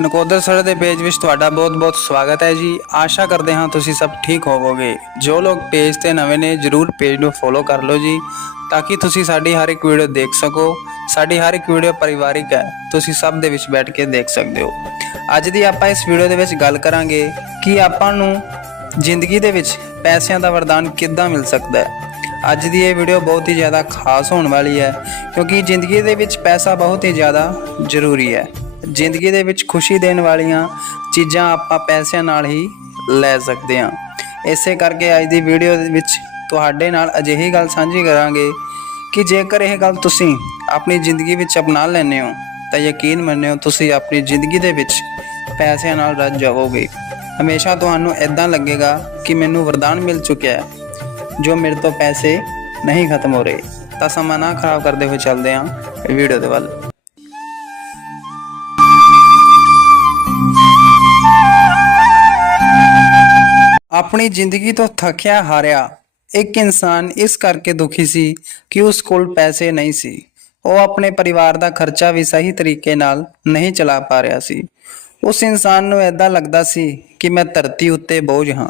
Nakodar sir ਦੇ page ਵਿੱਚ ਤੁਹਾਡਾ ਬਹੁਤ-ਬਹੁਤ ਸਵਾਗਤ ਹੈ ਜੀ। ਆਸ਼ਾ ਕਰਦੇ ਹਾਂ ਤੁਸੀਂ ਸਭ ਠੀਕ ਹੋਵੋਗੇ। ਜੋ ਲੋਕ ਪੇਜ ਤੇ ਨਵੇਂ ਨੇ, ਜਰੂਰ ਪੇਜ ਨੂੰ ਫੋਲੋ ਕਰ ਲਓ ਜੀ, ਤਾਂ ਕਿ ਤੁਸੀਂ ਸਾਡੀ ਹਰ ਇੱਕ ਵੀਡੀਓ ਦੇਖ ਸਕੋ। ਸਾਡੀ ਹਰ ਇੱਕ ਵੀਡੀਓ ਪਰਿਵਾਰਿਕ ਹੈ, ਤੁਸੀਂ ਸਭ ਦੇ ਵਿੱਚ ਬੈਠ ਕੇ ਦੇਖ ਸਕਦੇ ਹੋ। ਅੱਜ ਦੀ ਆਪਾਂ ਇਸ ਵੀਡੀਓ ਦੇ ਵਿੱਚ ਗੱਲ ਕਰਾਂਗੇ ਕਿ ਆਪਾਂ ਨੂੰ ਜ਼ਿੰਦਗੀ ਦੇ ਵਿੱਚ ਪੈਸਿਆਂ ਦਾ ਵਰਦਾਨ ਕਿੱਦਾਂ ਮਿਲ ਸਕਦਾ ਹੈ। ਅੱਜ ਦੀ ਇਹ ਵੀਡੀਓ ਬਹੁਤ ਹੀ ਜ਼ਿਆਦਾ ਖਾਸ ਹੋਣ ਵਾਲੀ ਹੈ, ਕਿਉਂਕਿ ਜ਼ਿੰਦਗੀ ਦੇ ਵਿੱਚ ਪੈਸਾ ਬਹੁਤ ਹੀ ਜ਼ਿਆਦਾ ਜ਼ਰੂਰੀ ਹੈ। ਜ਼ਿੰਦਗੀ ਦੇ ਵਿੱਚ ਖੁਸ਼ੀ ਦੇਣ ਵਾਲੀਆਂ ਚੀਜ਼ਾਂ ਆਪਾਂ ਪੈਸਿਆਂ ਨਾਲ ਹੀ ਲੈ ਸਕਦੇ ਹਾਂ। ਇਸੇ ਕਰਕੇ ਅੱਜ ਦੀ ਵੀਡੀਓ ਦੇ ਵਿੱਚ ਤੁਹਾਡੇ ਨਾਲ ਅਜਿਹੀ ਗੱਲ ਸਾਂਝੀ ਕਰਾਂਗੇ ਕਿ ਜੇਕਰ ਇਹ ਗੱਲ ਤੁਸੀਂ ਆਪਣੀ ਜ਼ਿੰਦਗੀ ਵਿੱਚ ਅਪਣਾ ਲੈਂਦੇ ਹੋ, ਤਾਂ ਯਕੀਨ ਮੰਨਿਓ ਤੁਸੀਂ ਆਪਣੀ ਜ਼ਿੰਦਗੀ ਦੇ ਵਿੱਚ ਪੈਸਿਆਂ ਨਾਲ ਰੱਜ ਜਾਵੋਗੇ। ਹਮੇਸ਼ਾ ਤੁਹਾਨੂੰ ਇਦਾਂ ਲੱਗੇਗਾ ਕਿ ਮੈਨੂੰ ਵਰਦਾਨ ਮਿਲ ਚੁੱਕਿਆ ਹੈ। ਜੋ ਮੇਰੇ ਤੋਂ ਪੈਸੇ ਨਹੀਂ ਖਤਮ ਹੋ ਰਹੇ, ਤਾਂ ਸਮਾਂ ਨਾ ਖਰਾਬ ਕਰਦੇ ਹੋਏ ਚੱਲਦੇ ਹਾਂ ਵੀਡੀਓ ਦੇ ਵੱਲ। ਆਪਣੀ ਜ਼ਿੰਦਗੀ ਤੋਂ ਥੱਕਿਆ ਹਾਰਿਆ। ਇੱਕ ਇਨਸਾਨ ਇਸ ਕਰਕੇ ਦੁਖੀ ਸੀ ਕਿ ਉਸ ਕੋਲ ਪੈਸੇ ਨਹੀਂ ਸੀ। ਉਹ ਆਪਣੇ ਪਰਿਵਾਰ ਦਾ ਖਰਚਾ ਵੀ ਸਹੀ ਤਰੀਕੇ ਨਾਲ ਨਹੀਂ ਚਲਾ ਪਾ ਰਿਹਾ ਸੀ। ਉਸ ਇਨਸਾਨ ਨੂੰ ਐਦਾਂ ਲੱਗਦਾ ਸੀ ਕਿ ਮੈਂ ਧਰਤੀ ਉੱਤੇ ਬੋਝ ਹਾਂ।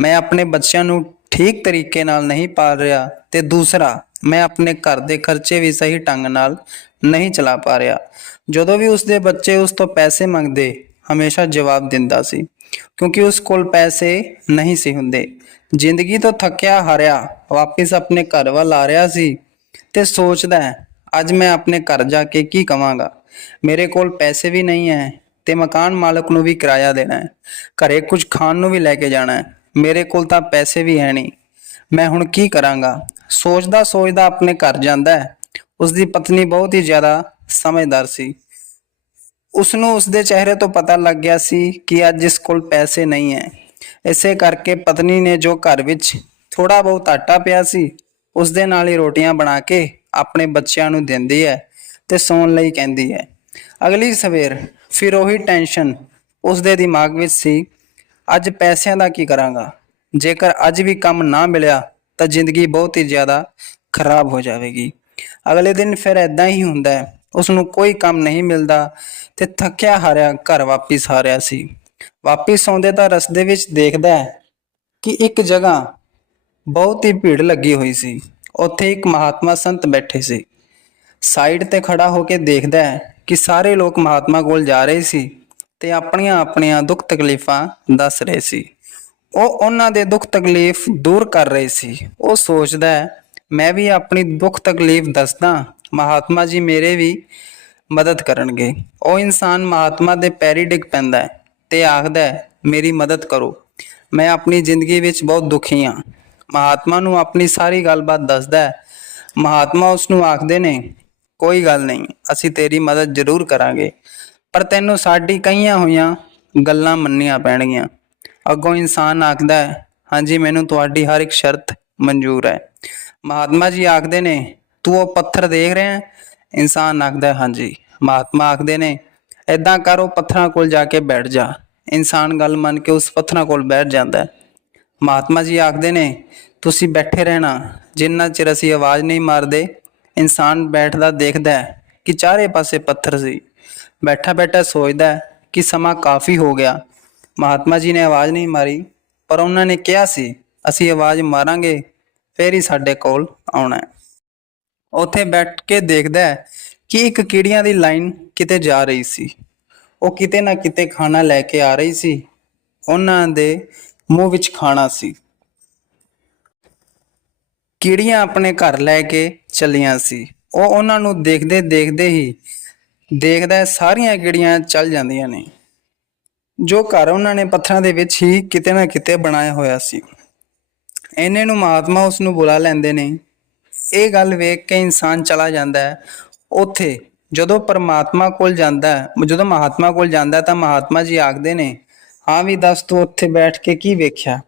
ਮੈਂ ਆਪਣੇ ਬੱਚਿਆਂ ਨੂੰ ਠੀਕ ਤਰੀਕੇ ਨਾਲ ਨਹੀਂ ਪਾਲ ਰਿਹਾ ਤੇ ਦੂਸਰਾ, ਮੈਂ ਆਪਣੇ ਘਰ ਦੇ ਖਰਚੇ ਵੀ ਸਹੀ ਢੰਗ ਨਾਲ ਨਹੀਂ ਚਲਾ ਪਾ ਰਿਹਾ। ਜਦੋਂ ਵੀ ਉਸਦੇ ਬੱਚੇ ਉਸ ਤੋਂ ਪੈਸੇ ਮੰਗਦੇ ਹਮੇਸ਼ਾ ਜਵਾਬ ਦਿੰਦਾ ਸੀ ਕਿਉਂਕਿ ਉਸ ਕੋਲ ਪੈਸੇ ਨਹੀਂ ਸੀ ਹੁੰਦੇ। ਜ਼ਿੰਦਗੀ ਤੋਂ ਥੱਕਿਆ ਹਾਰਿਆ ਵਾਪਸ ਆਪਣੇ ਘਰ ਵੱਲ ਆ ਰਿਹਾ ਸੀ ਤੇ ਸੋਚਦਾ ਹੈ, ਅੱਜ ਮੈਂ ਆਪਣੇ ਘਰ ਜਾ ਕੇ ਕੀ ਕਵਾਂਗਾ? ਮੇਰੇ ਕੋਲ ਪੈਸੇ ਵੀ ਨਹੀਂ ਹੈ ਤੇ ਮਕਾਨ ਮਾਲਕ ਨੂੰ ਵੀ ਕਿਰਾਇਆ ਦੇਣਾ ਹੈ। ਘਰੇ ਕੁਝ ਖਾਣ ਨੂੰ ਵੀ ਲੈ ਕੇ ਜਾਣਾ ਹੈ ਮੇਰੇ ਕੋਲ ਤਾਂ ਪੈਸੇ ਵੀ ਹੈ ਨਹੀਂ। ਮੈਂ ਹੁਣ ਕੀ ਕਰਾਂਗਾ? ਸੋਚਦਾ ਸੋਚਦਾ ਆਪਣੇ ਘਰ ਜਾਂਦਾ ਹੈ। ਉਸ ਦੀ ਪਤਨੀ ਬਹੁਤ ਹੀ ਜ਼ਿਆਦਾ ਸਮਝਦਾਰ ਸੀ। ਉਸ ਨੂੰ ਉਸ ਦੇ ਚਿਹਰੇ ਤੋਂ ਪਤਾ ਲੱਗ ਗਿਆ ਸੀ ਕਿ ਅੱਜ ਇਸ ਕੋਲ ਪੈਸੇ ਨਹੀਂ ਹੈ। ਇਸੇ ਕਰਕੇ ਪਤਨੀ ਨੇ ਜੋ ਘਰ ਵਿੱਚ ਥੋੜਾ ਬਹੁਤ ਆਟਾ ਪਿਆ ਸੀ ਉਸ ਦੇ ਨਾਲ ਹੀ ਰੋਟੀਆਂ ਬਣਾ ਕੇ ਆਪਣੇ ਬੱਚਿਆਂ ਨੂੰ ਦਿੰਦੀ ਹੈ ਤੇ ਸੌਣ ਲਈ ਕਹਿੰਦੀ ਹੈ। ਅਗਲੀ ਸਵੇਰ ਫਿਰ ਉਹੀ ਟੈਨਸ਼ਨ ਉਸ ਦੇ ਦਿਮਾਗ ਵਿੱਚ ਸੀ, ਅੱਜ ਪੈਸਿਆਂ ਦਾ ਕੀ ਕਰਾਂਗਾ? ਜੇਕਰ ਅੱਜ ਵੀ ਕੰਮ ਨਾ ਮਿਲਿਆ ਤਾਂ ਜ਼ਿੰਦਗੀ ਬਹੁਤ ਹੀ ਜ਼ਿਆਦਾ ਖਰਾਬ ਹੋ ਜਾਵੇਗੀ। ਅਗਲੇ ਦਿਨ ਫਿਰ ਐਦਾਂ ਹੀ ਹੁੰਦਾ ਹੈ ਉਸ ਨੂੰ ਕੋਈ ਕੰਮ ਨਹੀਂ ਮਿਲਦਾ ਤੇ ਥੱਕਿਆ ਹਾਰਿਆ ਘਰ ਵਾਪਿਸ ਆ ਰਿਹਾ ਸੀ। ਵਾਪਿਸ ਆਉਂਦੇ ਤਾਂ ਰਸਤੇ ਵਿੱਚ ਦੇਖਦਾ ਹੈ ਕਿ ਇੱਕ ਜਗ੍ਹਾ ਬਹੁਤ ਹੀ ਭੀੜ ਲੱਗੀ ਹੋਈ ਸੀ। ਉੱਥੇ ਇੱਕ ਮਹਾਤਮਾ ਸੰਤ ਬੈਠੇ ਸੀ। ਸਾਈਡ ਤੇ ਖੜਾ ਹੋ ਕੇ ਦੇਖਦਾ ਹੈ ਕਿ ਸਾਰੇ ਲੋਕ ਮਹਾਤਮਾ ਕੋਲ ਜਾ ਰਹੇ ਸੀ ਤੇ ਆਪਣੀਆਂ ਆਪਣੀਆਂ ਦੁੱਖ ਤਕਲੀਫਾਂ ਦੱਸ ਰਹੇ ਸੀ। ਉਹ ਉਹਨਾਂ ਦੇ ਦੁੱਖ ਤਕਲੀਫ ਦੂਰ ਕਰ ਰਹੇ ਸੀ। ਉਹ ਸੋਚਦਾ ਹੈ, ਮੈਂ ਵੀ ਆਪਣੀ ਦੁੱਖ ਤਕਲੀਫ ਦੱਸਦਾ ਮਹਾਤਮਾ ਜੀ ਮੇਰੇ ਵੀ ਮਦਦ ਕਰਨਗੇ। ਉਹ ਇਨਸਾਨ ਮਹਾਤਮਾ ਦੇ ਪੈਰੀ ਡਿੱਗ ਪੈਂਦਾ ਹੈ ਤੇ ਆਖਦਾ ਹੈ, ਮੇਰੀ ਮਦਦ ਕਰੋ। ਮੈਂ ਆਪਣੀ ਜ਼ਿੰਦਗੀ ਵਿੱਚ ਬਹੁਤ ਦੁਖੀ ਹਾਂ। ਮਹਾਤਮਾ ਨੂੰ ਆਪਣੀ ਸਾਰੀ ਗੱਲਬਾਤ ਦੱਸਦਾ ਹੈ। ਮਹਾਤਮਾ ਉਸ ਨੂੰ ਆਖਦੇ ਨੇ, ਕੋਈ ਗੱਲ ਨਹੀਂ, ਅਸੀਂ ਤੇਰੀ ਮਦਦ ਜ਼ਰੂਰ ਕਰਾਂਗੇ। ਪਰ ਤੈਨੂੰ ਸਾਡੀ ਕਈਆਂ ਹੋਈਆਂ ਗੱਲਾਂ ਮੰਨਣੀਆਂ ਪੈਣਗੀਆਂ। ਅੱਗੋਂ ਇਨਸਾਨ ਆਖਦਾ ਹੈ, ਹਾਂਜੀ, ਮੈਨੂੰ ਤੁਹਾਡੀ ਹਰ ਇੱਕ ਸ਼ਰਤ ਮਨਜ਼ੂਰ ਹੈ। ਮਹਾਤਮਾ ਜੀ ਆਖਦੇ ਨੇ ਤੂੰ ਉਹ ਪੱਥਰ ਦੇਖ ਰਿਹਾ ਹੈ? ਇਨਸਾਨ ਆਖਦਾ ਹਾਂਜੀ। ਮਹਾਤਮਾ ਆਖਦੇ ਨੇ ਐਦਾਂ ਕਰ, ਉਹ ਪੱਥਰਾਂ ਕੋਲ ਜਾ ਕੇ ਬੈਠ ਜਾ। ਇਨਸਾਨ ਗੱਲ ਮੰਨ ਕੇ ਉਸ ਪੱਥਰਾਂ ਕੋਲ ਬੈਠ ਜਾਂਦਾ ਹੈ। ਮਹਾਤਮਾ ਜੀ ਆਖਦੇ ਨੇ, ਤੁਸੀਂ ਬੈਠੇ ਰਹਿਣਾ। ਜਿੰਨਾ ਚਿਰ ਅਸੀਂ ਆਵਾਜ਼ ਨਹੀਂ ਮਾਰਦੇ, ਇਨਸਾਨ ਬੈਠਦਾ ਦੇਖਦਾ ਹੈ ਕਿ ਚਾਰੇ ਪਾਸੇ ਪੱਥਰ ਸੀ। ਬੈਠਾ ਬੈਠਾ ਸੋਚਦਾ ਹੈ ਕਿ ਸਮਾਂ ਕਾਫੀ ਹੋ ਗਿਆ। ਮਹਾਤਮਾ ਜੀ ਨੇ ਆਵਾਜ਼ ਨਹੀਂ ਮਾਰੀ, ਪਰ ਉਹਨਾਂ ਨੇ ਕਿਹਾ ਸੀ, ਅਸੀਂ ਆਵਾਜ਼ ਮਾਰਾਂਗੇ, ਫੇਰ ਹੀ ਸਾਡੇ ਕੋਲ ਆਉਣਾ ਹੈ। ਉੱਥੇ ਬੈਠ ਕੇ ਦੇਖਦਾ ਹੈ ਕਿ ਇੱਕ ਕੀੜੀਆਂ ਦੀ ਲਾਈਨ ਕਿਤੇ ਜਾ ਰਹੀ ਸੀ। ਉਹ ਕਿਤੇ ਨਾ ਕਿਤੇ ਖਾਣਾ ਲੈ ਕੇ ਆ ਰਹੀ ਸੀ। ਉਹਨਾਂ ਦੇ ਮੂੰਹ ਵਿੱਚ ਖਾਣਾ ਸੀ। ਕੀੜੀਆਂ ਆਪਣੇ ਘਰ ਲੈ ਕੇ ਚਲੀਆਂ ਸੀ। ਉਹ ਉਹਨਾਂ ਨੂੰ ਦੇਖਦੇ ਦੇਖਦੇ ਹੀ ਦੇਖਦਾ ਸਾਰੀਆਂ ਕੀੜੀਆਂ ਚੱਲ ਜਾਂਦੀਆਂ ਨੇ। ਜੋ ਘਰ ਉਹਨਾਂ ਨੇ ਪੱਥਰਾਂ ਦੇ ਵਿੱਚ ਹੀ ਕਿਤੇ ਨਾ ਕਿਤੇ ਬਣਾਇਆ ਹੋਇਆ ਸੀ। ਇਹਨੇ ਨੂੰ ਮਹਾਤਮਾ ਉਸ ਨੂੰ ਬੁਲਾ ਲੈਂਦੇ ਨੇ ਇਹ ਗੱਲ ਵੇਖ ਕੇ ਇਨਸਾਨ ਚਲਾ ਜਾਂਦਾ ਹੈ। ਉੱਥੇ ਜਦੋਂ ਪਰਮਾਤਮਾ ਕੋਲ ਜਾਂਦਾ ਹੈ, ਜਦੋਂ ਮਹਾਤਮਾ ਕੋਲ ਜਾਂਦਾ ਤਾਂ ਮਹਾਤਮਾ ਜੀ ਆਖਦੇ ਨੇ, ਹਾਂ ਵੀ ਦੱਸ ਤੂੰ ਉੱਥੇ ਬੈਠ ਕੇ ਕੀ ਵੇਖਿਆ?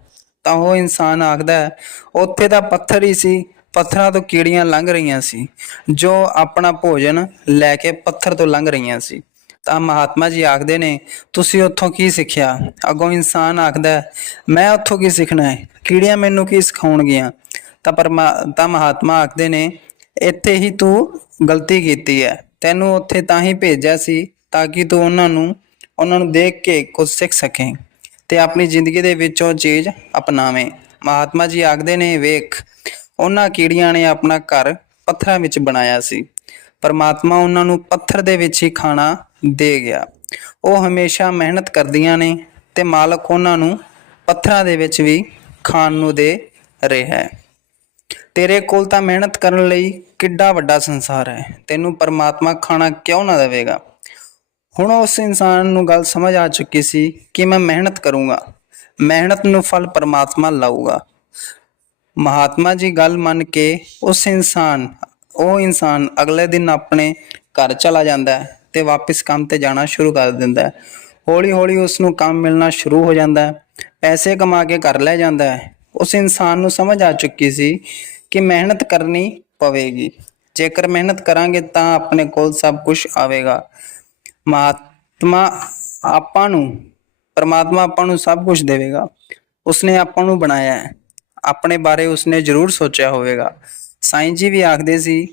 ਤਾਂ ਉਹ ਇਨਸਾਨ ਆਖਦਾ ਹੈ, ਉੱਥੇ ਤਾਂ ਪੱਥਰ ਹੀ ਸੀ, ਪੱਥਰਾਂ ਤੋਂ ਕੀੜੀਆਂ ਲੰਘ ਰਹੀਆਂ ਸੀ, ਜੋ ਆਪਣਾ ਭੋਜਨ ਲੈ ਕੇ ਪੱਥਰ ਤੋਂ ਲੰਘ ਰਹੀਆਂ ਸੀ। ਤਾਂ ਮਹਾਤਮਾ ਜੀ ਆਖਦੇ ਨੇ, ਤੁਸੀਂ ਉੱਥੋਂ ਕੀ ਸਿੱਖਿਆ? ਅੱਗੋਂ ਇਨਸਾਨ ਆਖਦਾ ਮੈਂ ਉੱਥੋਂ ਕੀ ਸਿੱਖਣਾ ਹੈ? ਕੀੜੀਆਂ ਮੈਨੂੰ ਕੀ ਸਿਖਾਉਣਗੀਆਂ? ਤਾਂ ਪਰਮਾ, ਤਾਂ ਮਹਾਤਮਾ ਆਖਦੇ ਨੇ, ਇੱਥੇ ਹੀ ਤੂੰ ਗਲਤੀ ਕੀਤੀ ਹੈ। ਤੈਨੂੰ ਉੱਥੇ ਤਾਂ ਹੀ ਭੇਜਿਆ ਸੀ ਤਾਂ ਕਿ ਤੂੰ ਉਹਨਾਂ ਨੂੰ ਉਹਨਾਂ ਨੂੰ ਦੇਖ ਕੇ ਕੁਝ ਸਿੱਖ ਸਕੇ ਤੇ ਆਪਣੀ ਜ਼ਿੰਦਗੀ ਦੇ ਵਿੱਚ ਉਹ ਚੀਜ਼ ਅਪਣਾਵੇਂ। ਮਹਾਤਮਾ ਜੀ ਆਖਦੇ ਨੇ, ਵੇਖ, ਉਹਨਾਂ ਕੀੜੀਆਂ ਨੇ ਆਪਣਾ ਘਰ ਪੱਥਰਾਂ ਵਿੱਚ ਬਣਾਇਆ ਸੀ। ਪਰਮਾਤਮਾ ਉਹਨਾਂ ਨੂੰ ਪੱਥਰ ਦੇ ਵਿੱਚ ਹੀ ਖਾਣਾ ਦੇ ਗਿਆ। ਉਹ ਹਮੇਸ਼ਾ ਮਿਹਨਤ ਕਰਦੀਆਂ ਨੇ ਤੇ ਮਾਲਕ ਉਹਨਾਂ ਨੂੰ ਪੱਥਰਾਂ ਦੇ ਵਿੱਚ ਵੀ ਖਾਣ ਨੂੰ ਦੇ ਰਿਹਾ ਹੈ। ਤੇਰੇ ਕੋਲ ਤਾਂ ਮਿਹਨਤ ਕਰਨ ਲਈ ਕਿੱਡਾ ਵੱਡਾ ਸੰਸਾਰ ਹੈ। ਤੈਨੂੰ ਪਰਮਾਤਮਾ ਖਾਣਾ ਕਿਉਂ ਨਾ ਦੇਵੇਗਾ? ਹੁਣ ਉਸ ਇਨਸਾਨ ਨੂੰ ਗੱਲ ਸਮਝ ਆ ਚੁੱਕੀ ਸੀ ਕਿ ਮੈਂ ਮਿਹਨਤ ਕਰੂੰਗਾ। ਮਿਹਨਤ ਨੂੰ ਫਲ ਪਰਮਾਤਮਾ ਲਾਊਗਾ। ਮਹਾਤਮਾ ਜੀ ਗੱਲ ਮੰਨ ਕੇ ਉਸ ਇਨਸਾਨ, ਉਹ ਇਨਸਾਨ ਅਗਲੇ ਦਿਨ ਆਪਣੇ ਘਰ ਚਲਾ ਜਾਂਦਾ ਹੈ ਤੇ ਵਾਪਸ ਕੰਮ ਤੇ ਜਾਣਾ ਸ਼ੁਰੂ ਕਰ ਦਿੰਦਾ ਹੈ। ਹੌਲੀ ਹੌਲੀ ਉਸ ਨੂੰ ਕੰਮ ਮਿਲਣਾ ਸ਼ੁਰੂ ਹੋ ਜਾਂਦਾ ਹੈ। ਪੈਸੇ ਕਮਾ ਕੇ ਘਰ ਲੈ ਜਾਂਦਾ ਹੈ। ਉਸ ਇਨਸਾਨ ਨੂੰ ਸਮਝ ਆ ਚੁੱਕੀ ਸੀ ਕਿ ਮਿਹਨਤ ਕਰਨੀ ਪਵੇਗੀ। ਜੇਕਰ ਮਿਹਨਤ ਕਰਾਂਗੇ ਤਾਂ ਆਪਣੇ ਕੋਲ ਸਭ ਕੁਝ ਆਵੇਗਾ। ਮਹਾਤਮਾ ਆਪਾਂ ਨੂੰ, ਪਰਮਾਤਮਾ ਆਪਾਂ ਨੂੰ ਸਭ ਕੁਝ ਦੇਵੇਗਾ। ਉਸਨੇ ਆਪਾਂ ਨੂੰ ਬਣਾਇਆ ਹੈ। ਆਪਣੇ ਬਾਰੇ ਉਸਨੇ ਜ਼ਰੂਰ ਸੋਚਿਆ ਹੋਵੇਗਾ। ਸਾਈਂ ਜੀ ਵੀ ਆਖਦੇ ਸੀ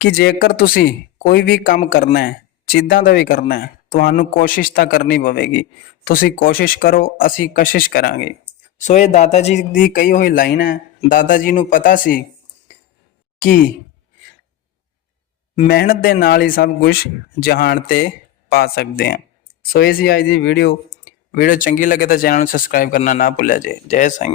ਕਿ ਜੇਕਰ ਤੁਸੀਂ ਕੋਈ ਵੀ ਕੰਮ ਕਰਨਾ ਹੈ ਜਿੱਦਾਂ ਦਾ ਵੀ ਕਰਨਾ ਹੈ, ਤੁਹਾਨੂੰ ਕੋਸ਼ਿਸ਼ ਤਾਂ ਕਰਨੀ ਪਵੇਗੀ। ਤੁਸੀਂ ਕੋਸ਼ਿਸ਼ ਕਰੋ, ਅਸੀਂ ਕਸ਼ਿਸ਼ ਕਰਾਂਗੇ। ਸੋ ਇਹ ਦਾਦਾ ਜੀ ਦੀ ਕਹੀ ਹੋਈ ਲਾਈਨ ਹੈ। ਦਾਦਾ ਜੀ ਨੂੰ ਪਤਾ ਸੀ ਕਿ ਮਿਹਨਤ ਦੇ ਨਾਲ ਹੀ ਸਭ ਕੁਝ ਜਹਾਨ ਤੇ ਪਾ ਸਕਦੇ ਹਾਂ। ਸੋ ਇਹ ਸੀ ਅੱਜ ਦੀ ਵੀਡੀਓ ਵੀਡੀਓ ਚੰਗੀ ਲੱਗੇ ਤਾਂ ਚੈਨਲ ਨੂੰ ਸਬਸਕ੍ਰਾਈਬ ਕਰਨਾ ਨਾ ਭੁੱਲਿਆ ਜੇ। ਜੈ ਸਾਈਂ